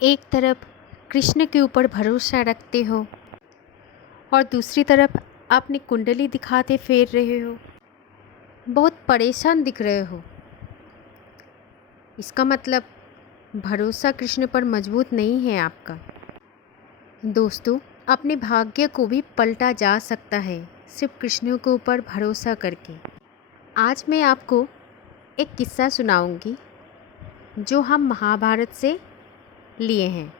एक तरफ कृष्ण के ऊपर भरोसा रखते हो और दूसरी तरफ अपनी कुंडली दिखाते फिर रहे हो, बहुत परेशान दिख रहे हो। इसका मतलब भरोसा कृष्ण पर मजबूत नहीं है आपका। दोस्तों, अपने भाग्य को भी पलटा जा सकता है सिर्फ कृष्ण के ऊपर भरोसा करके। आज मैं आपको एक किस्सा सुनाऊंगी जो हम महाभारत से लिए हैं।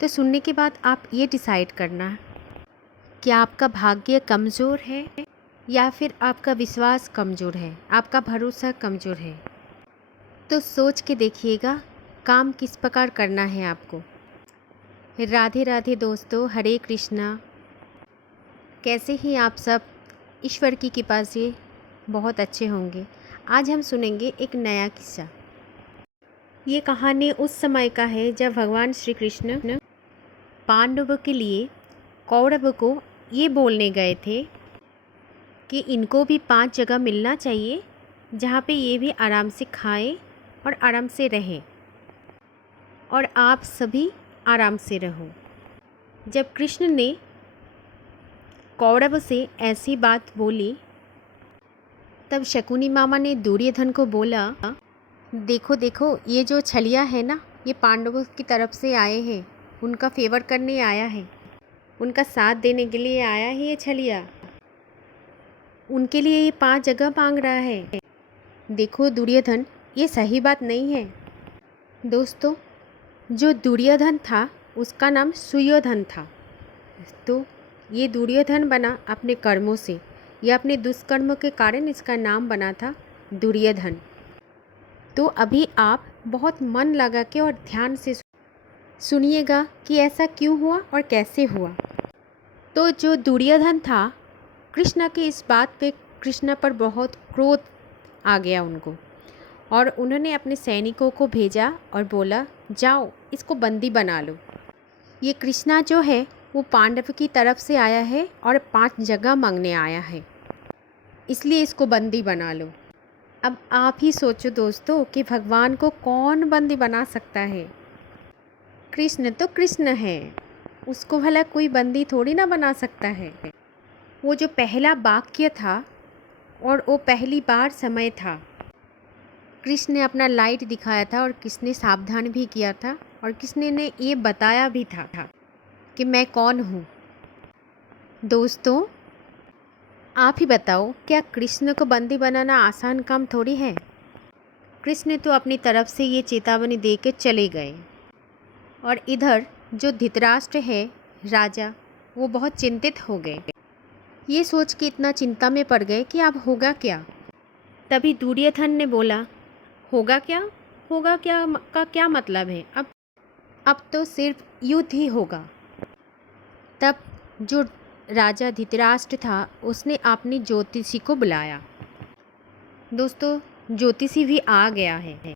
तो सुनने के बाद आप ये डिसाइड करना कि आपका भाग्य कमज़ोर है या फिर आपका विश्वास कमज़ोर है, आपका भरोसा कमज़ोर है। तो सोच के देखिएगा काम किस प्रकार करना है आपको। राधे राधे दोस्तों, हरे कृष्णा। कैसे ही आप सब ईश्वर की कृपा से बहुत अच्छे होंगे। आज हम सुनेंगे एक नया किस्सा। ये कहानी उस समय का है जब भगवान श्री कृष्ण पांडवों के लिए कौरव को ये बोलने गए थे कि इनको भी 5 जगह मिलना चाहिए जहाँ पे ये भी आराम से खाएं और आराम से रहें और आप सभी आराम से रहो। जब कृष्ण ने कौरव से ऐसी बात बोली तब शकुनी मामा ने दुर्योधन को बोला, देखो देखो, ये जो छलिया है ना, ये पांडवों की तरफ से आए हैं, उनका फेवर करने आया है, उनका साथ देने के लिए आया है ये छलिया। उनके लिए ये 5 जगह मांग रहा है। देखो दुर्योधन, ये सही बात नहीं है। दोस्तों, जो दुर्योधन था उसका नाम सुयोधन था। तो ये दुर्योधन बना अपने कर्मों से, या अपने दुष्कर्मों के कारण इसका नाम बना था दुर्योधन। तो अभी आप बहुत मन लगा के और ध्यान से सुनिएगा कि ऐसा क्यों हुआ और कैसे हुआ। तो जो दुर्योधन था, कृष्ण के इस बात पे कृष्ण पर बहुत क्रोध आ गया उनको, और उन्होंने अपने सैनिकों को भेजा और बोला, जाओ इसको बंदी बना लो। ये कृष्णा जो है वो पांडव की तरफ से आया है और 5 जगह मांगने आया है, इसलिए इसको बंदी बना लो। अब आप ही सोचो दोस्तों कि भगवान को कौन बंदी बना सकता है। कृष्ण तो कृष्ण है, उसको भला कोई बंदी थोड़ी ना बना सकता है। वो जो पहला वाक्य था और वो पहली बार समय था, कृष्ण ने अपना लाइट दिखाया था और कृष्ण ने सावधान भी किया था और कृष्ण ने ये बताया भी था कि मैं कौन हूँ। दोस्तों, आप ही बताओ, क्या कृष्ण को बंदी बनाना आसान काम थोड़ी है। कृष्ण तो अपनी तरफ से ये चेतावनी दे के चले गए, और इधर जो धृतराष्ट्र है राजा, वो बहुत चिंतित हो गए। ये सोच के इतना चिंता में पड़ गए कि अब होगा क्या। तभी दुर्योधन ने बोला, होगा क्या, होगा क्या का क्या मतलब है, अब तो सिर्फ युद्ध ही होगा। तब जो राजा धृतराष्ट्र था उसने अपनी ज्योतिषी को बुलाया। दोस्तों, ज्योतिषी भी आ गया है।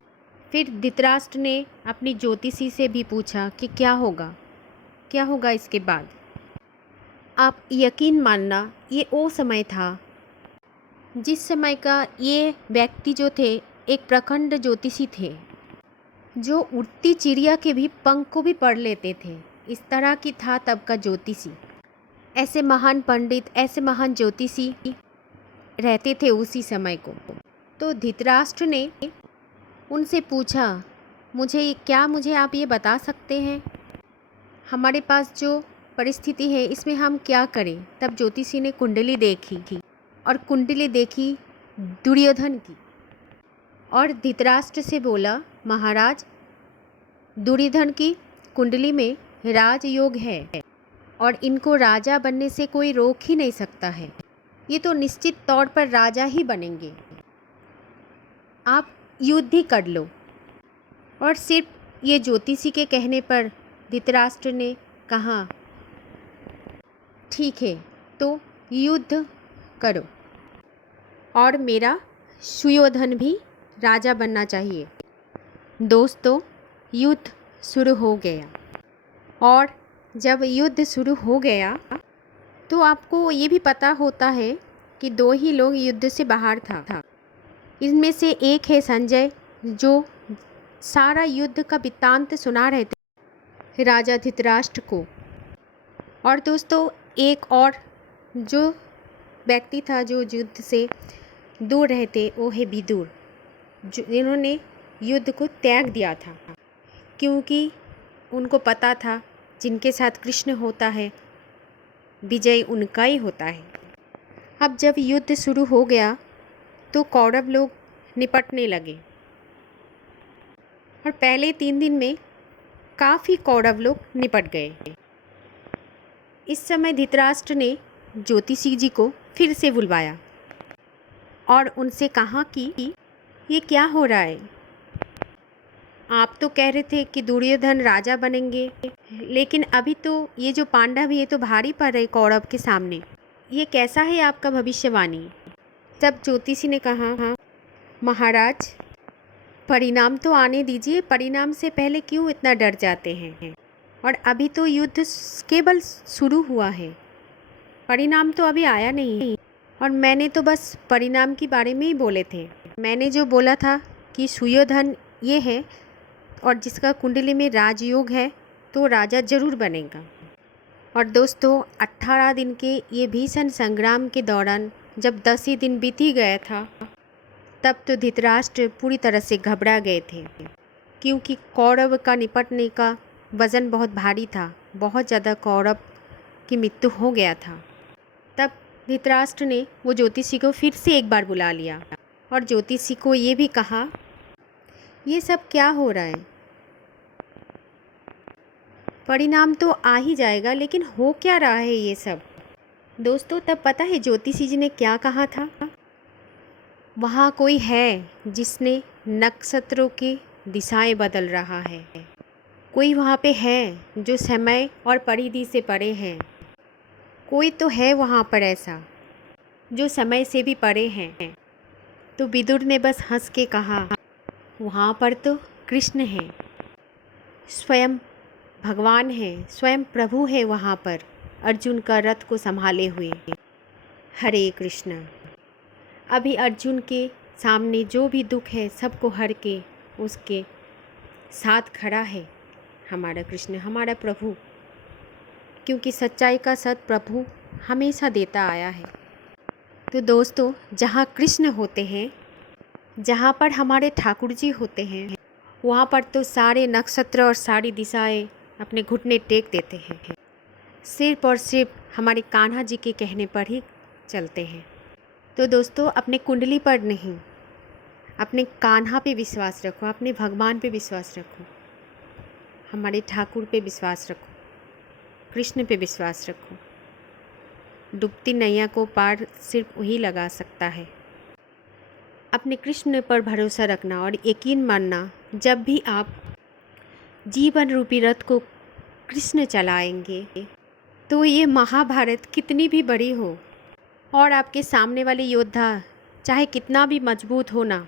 फिर धृतराष्ट्र ने अपनी ज्योतिषी से भी पूछा कि क्या होगा इसके बाद। आप यकीन मानना, ये वो समय था जिस समय का ये व्यक्ति जो थे एक प्रखंड ज्योतिषी थे, जो उड़ती चिड़िया के भी पंख को भी पढ़ लेते थे। इस तरह की था तब का ज्योतिषी। ऐसे महान पंडित, ऐसे महान ज्योतिषी रहते थे उसी समय को। तो धृतराष्ट्र ने उनसे पूछा, मुझे आप ये बता सकते हैं, हमारे पास जो परिस्थिति है इसमें हम क्या करें। तब ज्योतिषी ने कुंडली देखी और कुंडली देखी दुर्योधन की, और धृतराष्ट्र से बोला, महाराज, दुर्योधन की कुंडली में राजयोग है और इनको राजा बनने से कोई रोक ही नहीं सकता है। ये तो निश्चित तौर पर राजा ही बनेंगे, आप युद्ध ही कर लो। और सिर्फ ये ज्योतिषी के कहने पर धृतराष्ट्र ने कहा, ठीक है, तो युद्ध करो और मेरा सुयोधन भी राजा बनना चाहिए। दोस्तों, युद्ध शुरू हो गया, और जब युद्ध शुरू हो गया तो आपको ये भी पता होता है कि 2 ही लोग युद्ध से बाहर था। इनमें से एक है संजय, जो सारा युद्ध का वृत्तांत सुना रहे थे राजा धृतराष्ट्र को। और दोस्तों, एक और जो व्यक्ति था जो युद्ध से दूर रहे थे, वो है विदुर, जिन्होंने युद्ध को त्याग दिया था, क्योंकि उनको पता था जिनके साथ कृष्ण होता है विजय उनका ही होता है। अब जब युद्ध शुरू हो गया तो कौरव लोग निपटने लगे और पहले 3 दिन में काफ़ी कौरव लोग निपट गए। इस समय धृतराष्ट्र ने ज्योतिषी जी को फिर से बुलवाया और उनसे कहा कि ये क्या हो रहा है? आप तो कह रहे थे कि दुर्योधन राजा बनेंगे, लेकिन अभी तो ये जो पांडव ये तो भारी पड़ रहे कौरव के सामने। ये कैसा है आपका भविष्यवाणी? तब ज्योतिषी ने कहा, महाराज परिणाम तो आने दीजिए, परिणाम से पहले क्यों इतना डर जाते हैं? और अभी तो युद्ध केवल शुरू हुआ है, परिणाम तो अभी आया नहीं। और मैंने तो बस परिणाम के बारे में ही बोले थे। मैंने जो बोला था कि सुयोधन ये है और जिसका कुंडली में राजयोग है तो राजा जरूर बनेगा। और दोस्तों, 18 दिन के ये भीषण संग्राम के दौरान जब 10 ही दिन बीत ही गया था, तब तो धृतराष्ट्र पूरी तरह से घबरा गए थे, क्योंकि कौरव का निपटने का वज़न बहुत भारी था, बहुत ज़्यादा कौरव की मृत्यु हो गया था। तब धृतराष्ट्र ने वो ज्योतिषी को फिर से एक बार बुला लिया और ज्योतिषी को ये भी कहा, ये सब क्या हो रहा है? परिणाम तो आ ही जाएगा, लेकिन हो क्या रहा है ये सब? दोस्तों, तब पता है ज्योतिषी जी ने क्या कहा था? वहाँ कोई है जिसने नक्षत्रों की दिशाएं बदल रहा है। कोई वहाँ पे है जो समय और परिधि से परे है। कोई तो है वहाँ पर ऐसा जो समय से भी परे हैं। तो विदुर ने बस हंस के कहा, वहाँ पर तो कृष्ण है, स्वयं भगवान है, स्वयं प्रभु है वहाँ पर, अर्जुन का रथ को संभाले हुए। हरे कृष्ण। अभी अर्जुन के सामने जो भी दुख है सबको हर के उसके साथ खड़ा है हमारा कृष्ण, हमारा प्रभु, क्योंकि सच्चाई का सत प्रभु हमेशा देता आया है। तो दोस्तों, जहाँ कृष्ण होते हैं, जहाँ पर हमारे ठाकुर जी होते हैं, वहाँ पर तो सारे नक्षत्र और सारी दिशाएं अपने घुटने टेक देते हैं, सिर्फ और सिर्फ हमारे कान्हा जी के कहने पर ही चलते हैं। तो दोस्तों, अपने कुंडली पर नहीं, अपने कान्हा पे विश्वास रखो, अपने भगवान पे विश्वास रखो, हमारे ठाकुर पे विश्वास रखो, कृष्ण पे विश्वास रखो। डूबती नैया को पार सिर्फ वही लगा सकता है। अपने कृष्ण पर भरोसा रखना और यकीन मानना, जब भी आप जीवन रूपी रथ को कृष्ण चलाएंगे तो ये महाभारत कितनी भी बड़ी हो और आपके सामने वाले योद्धा चाहे कितना भी मजबूत हो ना,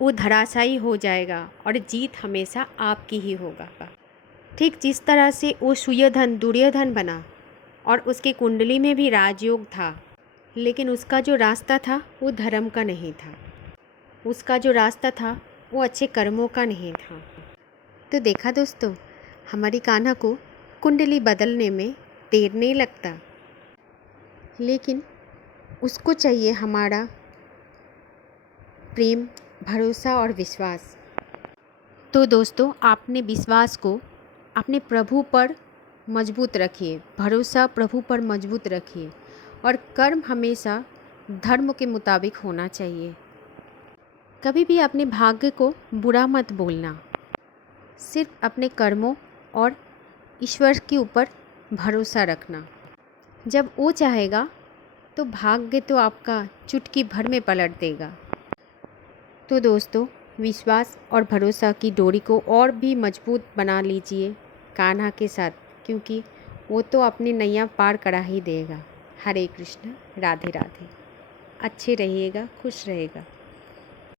वो धराशायी हो जाएगा और जीत हमेशा आपकी ही होगा। ठीक जिस तरह से वो सुयोधन दुर्योधन बना और उसके कुंडली में भी राजयोग था, लेकिन उसका जो रास्ता था वो धर्म का नहीं था, उसका जो रास्ता था वो अच्छे कर्मों का नहीं था। तो देखा दोस्तों, हमारी कान्हा को कुंडली बदलने में देर नहीं लगता, लेकिन उसको चाहिए हमारा प्रेम, भरोसा और विश्वास। तो दोस्तों, आपने विश्वास को अपने प्रभु पर मजबूत रखिए, भरोसा प्रभु पर मजबूत रखिए और कर्म हमेशा धर्म के मुताबिक होना चाहिए। कभी भी अपने भाग्य को बुरा मत बोलना, सिर्फ अपने कर्मों और ईश्वर के ऊपर भरोसा रखना। जब वो चाहेगा तो भाग्य तो आपका चुटकी भर में पलट देगा। तो दोस्तों, विश्वास और भरोसा की डोरी को और भी मजबूत बना लीजिए कान्हा के साथ, क्योंकि वो तो अपनी नैया पार करा ही देगा। हरे कृष्ण, राधे राधे। अच्छे रहिएगा, खुश रहेगा।